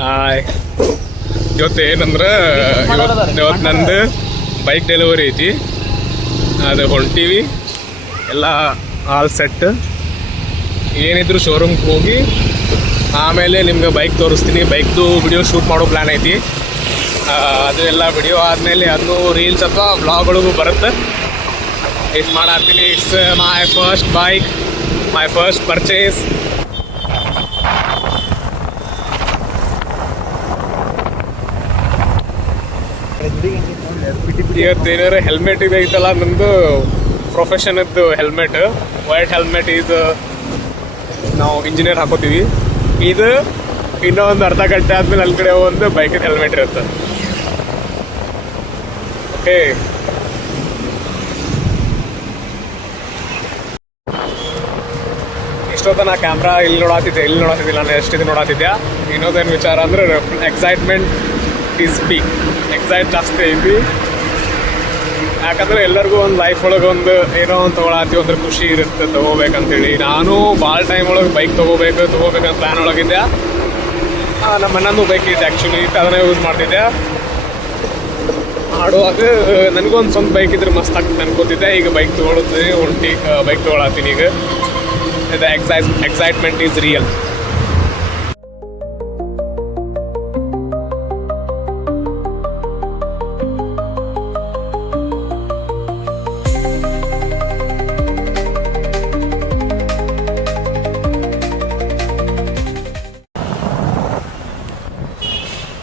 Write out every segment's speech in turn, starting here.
Hi. ಇವತ್ತು ಏನಂದ್ರೆ ಇವತ್ತು ನಂದು ಬೈಕ್ ಡೆಲಿವರಿ ಐತಿ. ಅದು ಹೊಂಟೀವಿ ಎಲ್ಲ ಆಲ್ ಸೆಟ್. ಏನಿದ್ರು ಶೋರೂಮ್ಗೆ ಹೋಗಿ ಆಮೇಲೆ ನಿಮ್ಗೆ ಬೈಕ್ ತೋರಿಸ್ತೀನಿ. ಬೈಕ್ದು ವಿಡಿಯೋ ಶೂಟ್ ಮಾಡೋ ಪ್ಲ್ಯಾನ್ ಐತಿ. ಅದು ಎಲ್ಲ ವಿಡಿಯೋ ಆದಮೇಲೆ ಅದನ್ನು ರೀಲ್ಸ್ ಅಥವಾ ವ್ಲಾಗ್ಗಳಿಗೂ ಬರುತ್ತೆ. ಇಷ್ಟು ಮಾಡಾಕ್ತೀನಿ. It's my first bike, my first purchase. ಇವತ್ತೇನಾರು ಹೆಲ್ಮೆಟ್ ಇದೈತಲ್ಲ, ನಂದು ಪ್ರೊಫೆಷನದ್ದು ಹೆಲ್ಮೆಟ್, ವೈಟ್ ಹೆಲ್ಮೆಟ್. ಇದು ನಾವು ಇಂಜಿನಿಯರ್ ಹಾಕೋತೀವಿ. ಇದು ಇನ್ನೊಂದು ಅರ್ಧ ಗಂಟೆ ಆದ್ಮೇಲೆ ಅಲ್ಲಿ ಕಡೆ ಒಂದು ಬೈಕಿನ ಹೆಲ್ಮೆಟ್ ಇರುತ್ತೆ. ಓಕೆ, ಇಷ್ಟೊತ್ತ ನಾ ಕ್ಯಾಮ್ರಾ ಇಲ್ಲಿ ನೋಡಾತಿದ್ದೆ ನಾನು ಎಷ್ಟಿದೆ ನೋಡಾತಿದ್ದೆ. ಇನ್ನೊಂದೇನು ವಿಚಾರ ಅಂದ್ರೆ ಎಕ್ಸೈಟ್ಮೆಂಟ್ ಈಸ್ ಪೀಕ್. ಎಕ್ಸೈಟ್ ಜಾಸ್ತಿ ಐತಿ. ಯಾಕಂದ್ರೆ ಎಲ್ಲರಿಗೂ ಒಂದು ಲೈಫ್ ಒಳಗೆ ಒಂದು ಏನೋ ಒಂದು ತೊಗೊಳತ್ತೀವಿ ಅಂದ್ರೆ ಖುಷಿ ಇರುತ್ತೆ ತೊಗೋಬೇಕಂತೇಳಿ. ನಾನು ಭಾಳ ಟೈಮ್ ಒಳಗೆ ಬೈಕ್ ತೊಗೋಬೇಕಂತ ಪ್ಲ್ಯಾನ್ ಒಳಗಿದ್ದೆ. ನಮ್ಮ ಅಣ್ಣಂದು ಬೈಕ್ ಇದೆ ಆ್ಯಕ್ಚುಲಿ, ಅದನ್ನೇ ಯೂಸ್ ಮಾಡ್ತಿದ್ದೆ. ಮಾಡುವಾಗ ನನಗೊಂದು ಸ್ವಂತ ಬೈಕ್ ಇದ್ರೆ ಮಸ್ತ್ ಆಗ್ತದೆ ಅನ್ಕೋತಿದ್ದೆ. ಈಗ ಬೈಕ್ ತೊಗೊಳತ್ತೀನಿ, ಬೈಕ್ ತೊಗೊಳತ್ತೀನಿ ಈಗ. The excitement is real.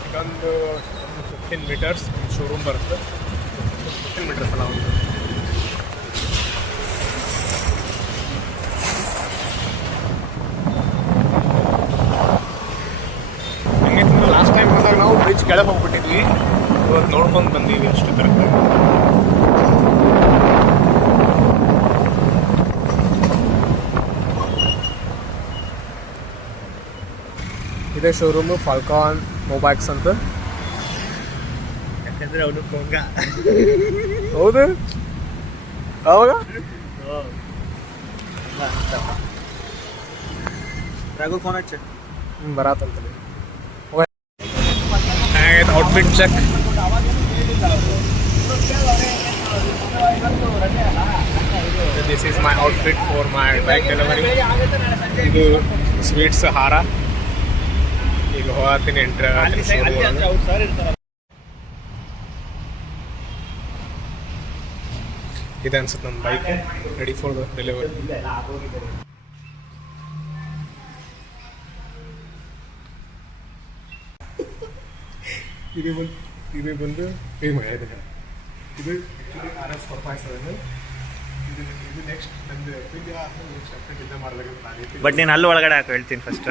ಇದೊಂದು 15 ಮೀಟರ್ಸ್ ಶೋರೂಮ್ ಬರುತ್ತೆ. 15 ಮೀಟರ್ಸ್ ಅಲ್ಲ, ಒಂದು ಲಾಸ್ಟ್ ಟೈಮ್ ಬಂದಾಗ ನಾವು ಬ್ರಿಡ್ಜ್ ಕೆಳಗೆ ಹೋಗ್ಬಿಟ್ಟಿದ್ವಿ. ಇವತ್ತು ನೋಡ್ಕೊಂಡು ಬಂದೀವಿ ಅಷ್ಟು ಕರೆಕ್ಟಾಗಿ. ಇದೇ ಶೋರೂಮು ಫಾಲ್ಕಾನ್ ಮೊಬೈಲ್ಸ್ ಅಂತ. ಯಾಕಂದ್ರೆ ಅವನು ಪೊಂಗ. ಹೌದು, ಅವಾಗ ರಾಘು ಫೋನ್ ಹಚ್ಚ ಬರತ್ತಂತಲೇ. Outfit check. This is my outfit for my bike delivery. ಇದು ಸ್ವೀಟ್ಸ್ ಹಾರ. ಈಗ ಹೋಗ್ತೀನಿ ಎಂಟ್ರಿ. ಇದೆ ಅನ್ಸುತ್ತೆ ನಮ್ಮ ಬೈಕ್ ರೆಡಿ ಫಾರ್ ಡೆಲಿವರಿ. ಇದು ಬಂದು ಇದು RS 457. ಇದು ನೆಕ್ಸ್ಟ್ ನಂದು ನೆಕ್ಸ್ಟ್ ಅಪ್ಡೇಟ್ ಇದ್ದ ಮಾಡ್ಲಾಗ. ಬಟ್ ನೀನು ಅಲ್ಲಿ ಒಳಗಡೆ ಹಾಕಿ ಹೇಳ್ತೀನಿ ಫಸ್ಟ್.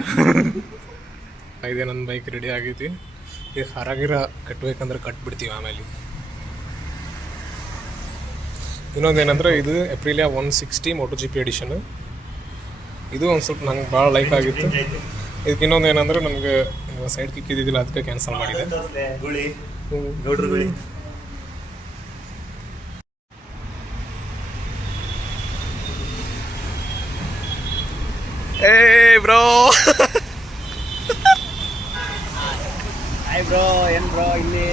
ಇದೆ ನನ್ನ ಬೈಕ್ ರೆಡಿ ಆಗೈತಿ. ಈಗ ಹಾರಾಗಿರ ಕಟ್ಬೇಕಂದ್ರೆ ಕಟ್ಬಿಡ್ತೀವಿ ಆಮೇಲೆ. ಇನ್ನೊಂದೇನಂದ್ರೆ ಇದು Aprilia 160 MotoGP ಎಡಿಷನ್. ಇದು ಒಂದು ಸ್ವಲ್ಪ ನಂಗೆ ಭಾಳ ಲೈಕ್ ಆಗಿತ್ತು. ಇದಕ್ಕೆ ಇನ್ನೊಂದೇನಂದ್ರೆ ನಮ್ಗೆ ಸೈಡ್ ಕಿಕ್ ಇದ್ದಿದ್ದಿಲ್ಲ, ಅದಕ್ಕೆ ಕ್ಯಾನ್ಸಲ್ ಮಾಡಿದೆ. ಏ ಬ್ರೋ, ಹಾಯ್ ಬ್ರೋ. ಏನು ಬ್ರೋ ಇಲ್ಲಿ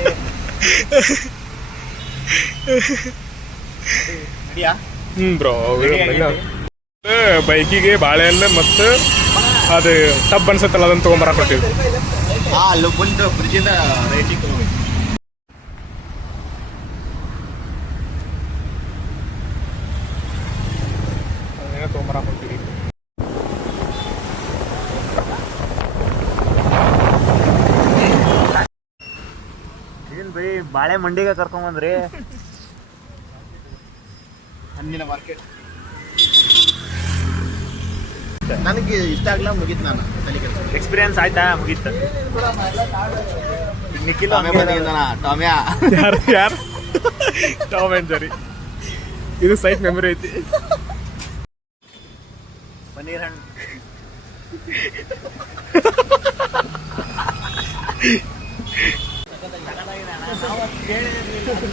ಬ್ರೋ ಬೈಕಿಗೆ ಬಾಳೆಹಣ್ಣು ಮತ್ತು ಅದು ಟಬ್ ಅನ್ಸುತ್ತಲ್ಲ, ಅದನ್ನು ತೊಗೊಂಬರಕ್ಕೆ ಕೊಟ್ಟಿವಿ. ಅಲ್ಲಿ ಬಂದು ಬ್ರಿಡ್ಜಿಂದ ರೈಟಿಗೆ ಅದೇನೋ ತೊಗೊಂಬರಕ್ಕೆ ಕೊಟ್ಟಿವಿ. ಏನು ಬೈ ಬಾಳೆ ಮಂಡಿಗೆ ಕರ್ಕೊಂಬಂದ್ರಿ? ಹಣ್ಣಿನ ಮಾರ್ಕೆಟ್ ನನಗೆ ಇಷ್ಟ ಆಗ್ಲ ಮುಗೀತು. ನಾನು ಎಕ್ಸ್ಪೀರಿಯನ್ಸ್ ಆಯ್ತಾ? ಮುಗೀತು. ನಿಖಿಲ್ ಟಾಮ್ಯಾ ಯಾರು ಟಾಮ್ ಆ್ಯಂಡ್ ಜೆರಿ. ಇದು ಸೈಟ್ ಮೆಮೊರಿ ಐತಿ. ಪನ್ನೀರ್ ಹಣ್ಣು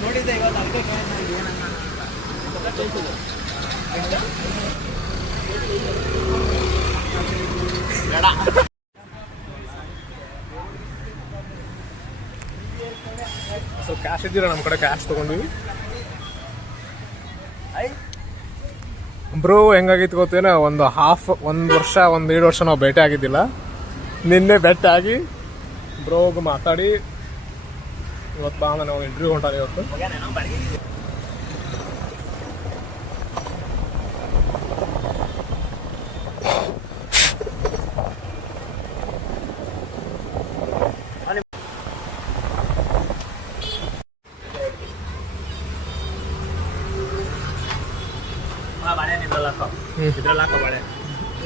ನೋಡಿದ್ದೆ ಇವತ್ತು. ಸ್ವಲ್ಪ ಕ್ಯಾಶ್ ಇದ್ದೀರಾ ನಮ್ಮ ಕಡೆ ಕ್ಯಾಶ್ ತೊಗೊಂಡ್ವಿ. ಬ್ರೋ ಹೆಂಗಾಗಿತ್ತು ಗೊತ್ತೇನೋ, ಒಂದು ವರ್ಷ 1.5 ವರ್ಷ ನಾವು ಭೇಟಿ ಆಗಿದ್ದಿಲ್ಲ. ನಿನ್ನೆ ಭೇಟಿ ಆಗಿ ಬ್ರೋಗ್ ಮಾತಾಡಿ ಇವತ್ತು ಬಾ ನಾವು ಇಂಟರ್ವ್ಯೂ ಹೊಂಟಾರೆ ಇವತ್ತು.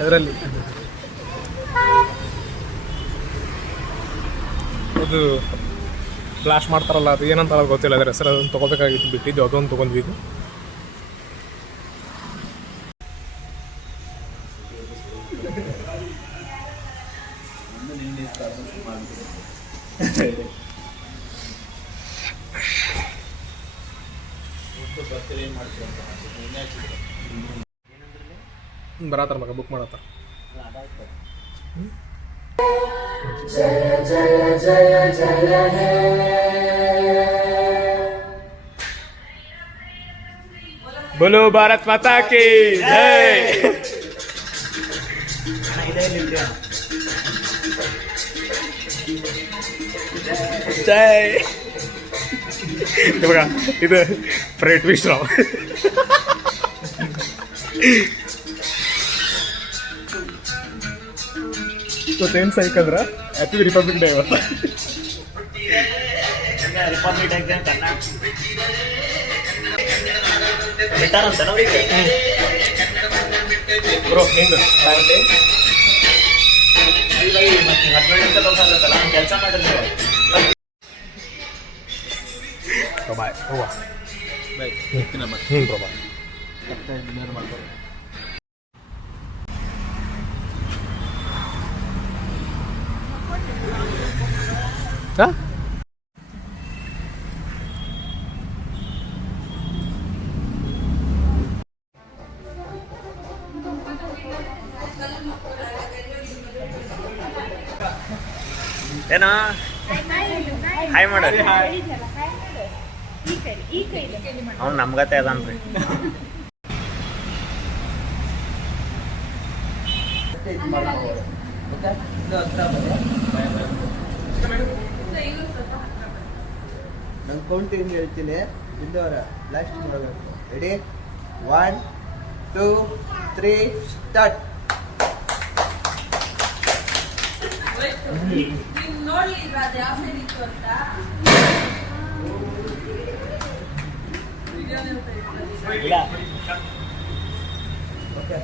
ಎದರಲ್ಲಿ ಅದು ಫ್ಲಾಶ್ ಮಾಡ್ತಾರಲ್ಲ, ಅದು ಏನಂತ ಗೊತ್ತಿಲ್ಲ, ಅದರ ಹೆಸರು ಅದನ್ನು ತೊಗೋಬೇಕಾಗಿತ್ತು, ಬಿಟ್ಟಿದ್ದು ಅದೊಂದು ತೊಗೊಂಡ್ವಿ. ಇದು ಬರತ್ತಾರ ಮಗ, ಬುಕ್ ಮಾಡತ್ತಾರ. जय जय जय जय हे बोलो भारत माता की जय. ಜೈ. ಇವಾಗ ಇದು ಫ್ರೇಟ್ ವಿಶ್ರಾವ್. ಇವತ್ತೇನು ಸೈಕಂದ್ರ ಹ್ಯಾಪಿ ರಿಪಬ್ಲಿಕ್ ಡೇ ಇವತ್ತು. ರಿಪಬ್ಲಿಕ್ ಡೇ ಬಿಟ್ಟಾರಂತ ನೋಡಿದ್ದೆ ಬ್ರೋ ಹಿಂಗೆ 15 ನಿಮಿಷ ತೋರ್ಸಲ್ಲ ಕೆಲಸ ಮಾಡಿದ್ರೆ ಬಾಯ್. ಹೂವ ಬಾಯ್ ಬ್ರೋ ಬಾಯ್. ಹಾಂ ಏನೋ ಹಾಯ್ ಮಾಡ್ರಿ. ಅವ್ನು ನಮ್ಗತೆ ಅದನ್ರಿ. ನಾನು ಕೌಂಟಿಂಗ್ ಹೇಳ್ತೀನಿ, ಬಿಂದವರ ಲಾಸ್ಟ್ ಮಾಡಬೇಕು. ರೆಡಿ? 1 2 3 ಸ್ಟಾರ್ಟ್. ಇಲ್ಲ ಓಕೆ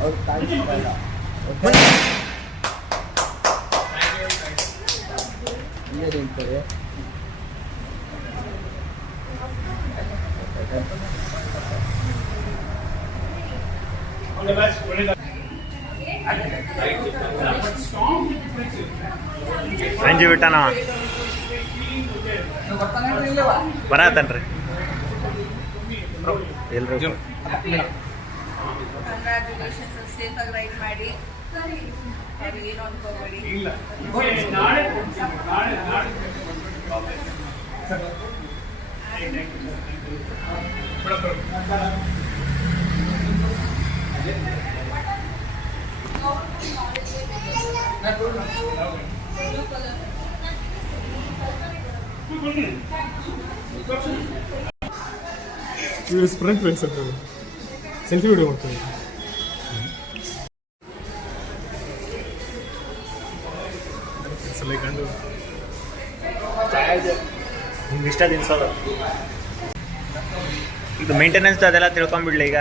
ಅವ್ರು ಕಾಣಿಸ್ತಾರಲ್ಲ. ಇಲ್ಲೇ ನಿಂತಾರೆ. ಅಂಜಿ ಬಿಟ್ಟಾನ ಬರತ್ತನ್ರಿ ಎಲ್ರು. ಕಂಗ್ರಾಚುಲೇಷನ್ಸ್, ಸೇಫ್ ಆಗಿ ರೈಡ್ ಮಾಡಿ, ಏನು ಅನ್ಕೋಬೇಡಿ. ಫ್ರೆಂಡ್ ಫ್ರೆಂಡ್ಸ್ ಸೆಲ್ಫಿ ವಿಡಿಯೋ ಮಾಡ್ತಾರೆ. ನಿಮ್ಗೆ ಇಷ್ಟ ತಿನ್ಸೋದು. ಇದು ಮೇಂಟೆನೆನ್ಸ್ ಅದೆಲ್ಲ ತಿಳ್ಕೊಂಬಿಡ್ಲಿ ಈಗ.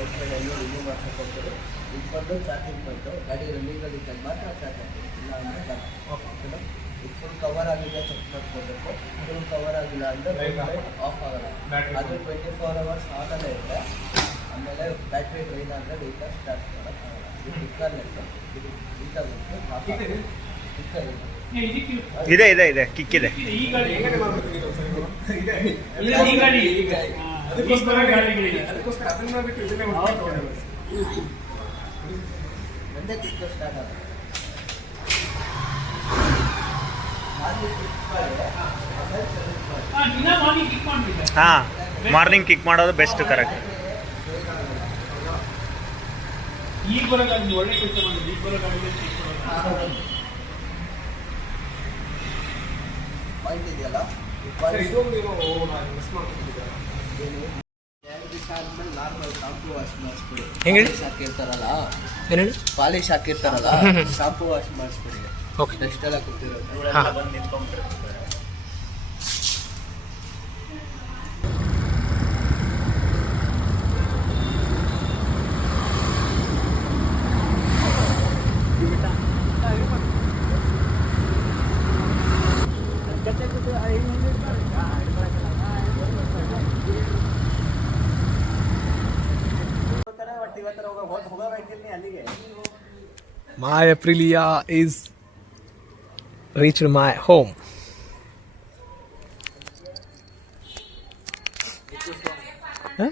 ಔಟ್ಸೈಡಲ್ಲಿ ರಿಮೂವ್ ಮಾಡ್ಕೊಂಡು ಹೋಗ್ತಾರೆ. ಇದು ಬಂದು ಚಾರ್ಜಿಂಗ್ ಬಂತು ಗಾಡಿ ರನ್ನಿಂಗಲ್ಲಿ ಇದ್ದಾಗ ಮಾತ್ರ ಚಾರ್ಜ್ ಆಗ್ತದೆ, ಇಲ್ಲ ಅಂದರೆ ಓಕೆನಾ. ಇದು ಫುಲ್ ಕವರ್ ಆಗಿದೆ ಚೆಕ್ ಮಾಡ್ಕೋಬೇಕು. ಫುಲ್ ಕವರ್ ಆಗಿಲ್ಲ ಅಂದರೆ ಆಫ್ ಆಗಲ್ಲ. ಅದು 24 hours ಆಗಲೇ ಇದೆ. ಆಮೇಲೆ ಬ್ಯಾಟ್ರಿ ಡ್ರೈನ್ ಆದರೆ ವೆಹಿಕಲ್ ಸ್ಟಾರ್ಟ್ ಮಾಡೋಕ್ಕಾಗಲ್ಲ. ಇದು ಕಿಕ್ಕರ್ಲೆಸ್, ಇದು ಇಂಟಾಗುತ್ತೆ ಕಿಕ್ಕರ್ ಇದೆ ಇದೆ ಇದೆ ಕಿಕ್ ಇದೆ. ಒಂದೇ ಕಿಕ್ಕರ್ ಸ್ಟಾರ್ಟ್ ಆಗುತ್ತೆ. ಹಾಂ, ಮಾರ್ನಿಂಗ್ ಕಿಕ್ ಮಾಡೋದು ಬೆಸ್ಟ್. ಕರೆಕ್ಟ್. ಈಗ ಬರೋದಾಗಿ ನೀವು ಒಳ್ಳೆ ಕೆಲಸ ಮಾಡಿದ್ರಿ. ಈಗ ಬರೋದಾಗಿದೆ ಪಾಯಿಂಟ್ ಇದೆಯಲ್ಲ, ಎರಡು ದಿವಸ ಆದ್ಮೇಲೆ ನಾರ್ಮಲ್ ಶಾಂಪೂ ವಾಶ್ ಮಾಡಿಸ್ಬಿಡಿ. ಹೆಂಗೆ ಹಾಕಿರ್ತಾರಲ್ಲ, ಏನು ಪಾಲಿಶ್ ಹಾಕಿರ್ತಾರಲ್ಲ, ಶಾಂಪೂ ವಾಶ್ ಮಾಡಿಸ್ಬಿಡಿ. ಓಕೆ. ಡಸ್ಟ್ ಎಲ್ಲ ಕೂತಿರೋದು. ಬಂದು ನಿಂತ್ಕೊಂಡ್ಬಿಟ್ಟಿರ್ತಾರೆ. My Aprilia is reached my home. Huh?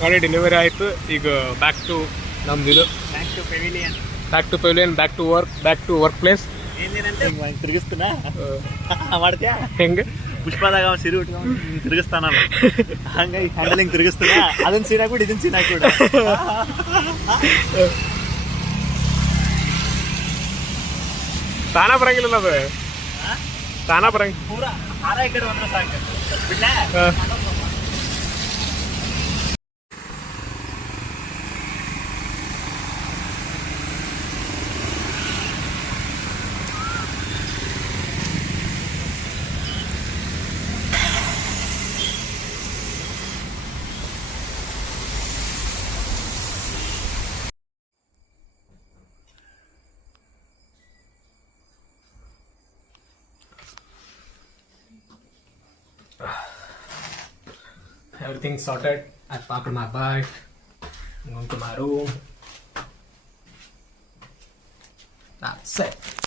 ಗಾಡಿ ಡೆಲಿವರಿ ಆಯಿತು. ಈಗ ಬ್ಯಾಕ್ ಟು ನಮ್ದು ಇದು back to pavilion. Back to work place. ಏನೇನಂತೆ ತಿರುಗಿಸ್ತಾನ ಮಾಡ್ತೀಯಾ? ಹೆಂಗೆ ಪುಷ್ಪದಾಗ ಅವ್ನು ಸಿರಿ ಉಟ್ಕೊಂಡು ತಿರುಗಿಸ್ತಾನಲ್ಲ, ಹಂಗಾಗಿ ಹ್ಯಾಂಡಲಿಂಗ್ ತಿರುಗಿಸ್ತಾನ. ಅದನ್ನ ಸೀನ್ ಹಾಕ್ಬಿಟ್ಟು ಇದನ್ನ ಸೀನ್ ಹಾಕ್ಬಿಡು. ತಾನ ಬರಂಗಿಲ್ಲ ಅದು, ತಾನ ಬರಂಗ. ಪೂರ ಹಾರ ಈ ಕಡೆ ಬಂದ್ರೆ ಸಾಕು. ಬಿಡ್ಲ Everything's sorted. I parked my bike. I'm going to my room. That's it.